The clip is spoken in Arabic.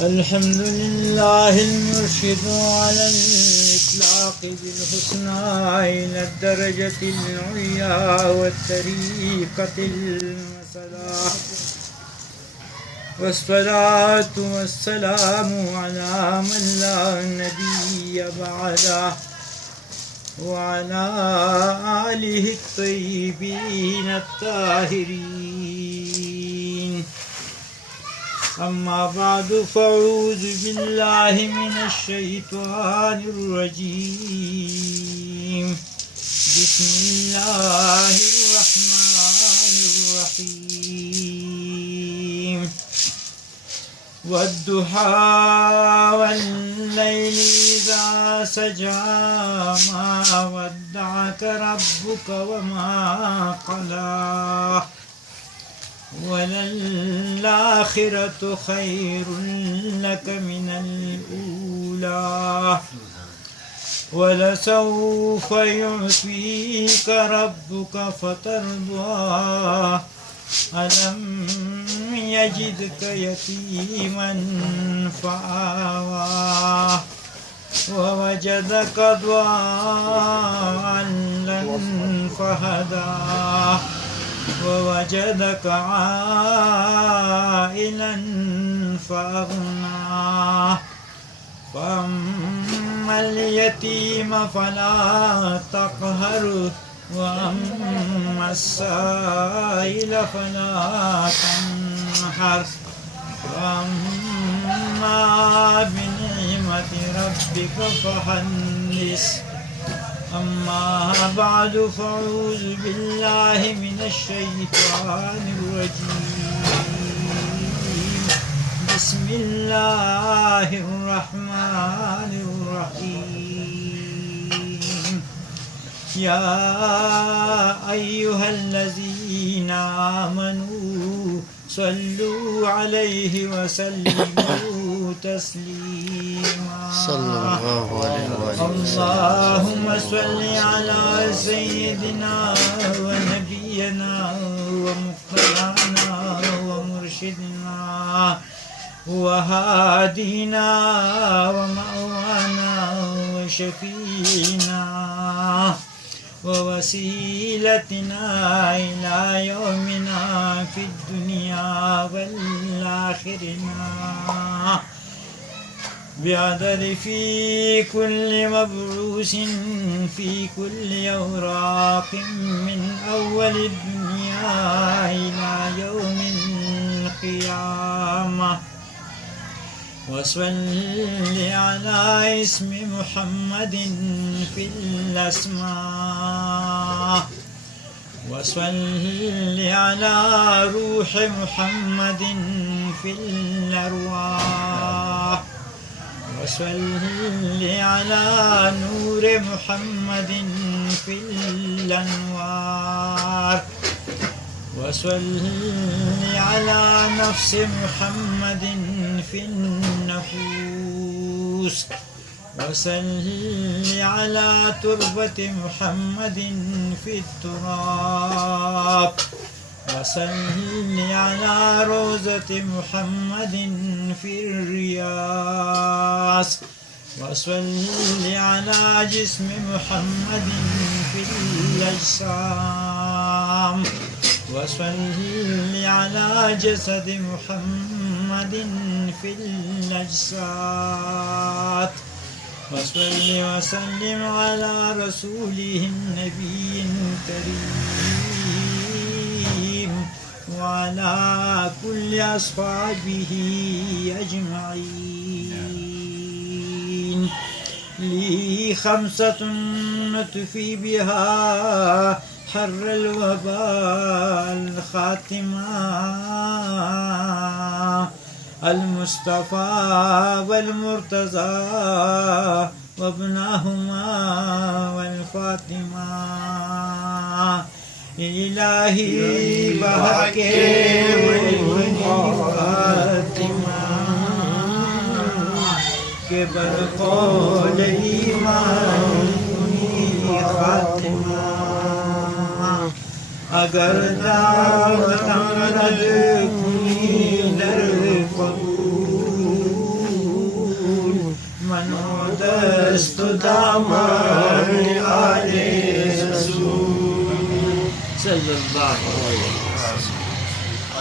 الحمد لله المرشد على الإطلاق بالحسنى إلى الدرجة العليا والطريقة المثلى، والصلاة والسلام على من لا نبي بعده وعلى آله الطيبين الطاهرين. أما بعد، فأعوذ بالله من الشيطان الرجيم. بسم الله الرحمن الرحيم. والضحى والليل إذا سجى ما ودعك ربك وما قلى وللآخرة خير لك من الأولى ولسوف يعطيك ربك فترضى ألم يجدك يتيما فآوى ووجدك ضالا فهدى ووجدك عائلا فأغنى فأما اليتيم فلا تقهر وأما السائل فلا تنهر وأما بنعمة ربك فحدث. أما بعد، فأعوذ بالله من الشيطان الرجيم. بسم الله الرحمن الرحيم. يا أيها الذين آمنوا صلوا عليه وسلموا تسليما. صلى الله عليه وسلم. اللهم صل على سيدنا ونبينا ومقتدانا ومرشدنا وهادينا ومأوانا وشفينا ووسيلتنا إلى يومنا في الدنيا والآخرة بعدد في كل مبعوث في كل أوراق من أول الدنيا إلى يوم القيامة. وصل على اسم محمد في الأسماء وصل على روح محمد في الأرواح وصل على نور محمد في الأنوار وصل على نفس محمد في النفوس وصل على تربة محمد في التراب وصل على روزة محمد في الرياض وصل على جسم محمد في الأجسام وصل على جسد محمد في الأجساد وصل وسلم على رسوله النبي الكريم وعلى كل أصحابه أجمعين. لي خمسة نطفي بها حر الوباء الخاتمة: المصطفى والمرتضى وابنهما والفاطمة. إلهي بحق فاطمة کے برقول ایمان خاتمہ اگر دعوت کنی दस्तुदामान आले रसूल सल्लल्लाहु अलैहि वसल्लम।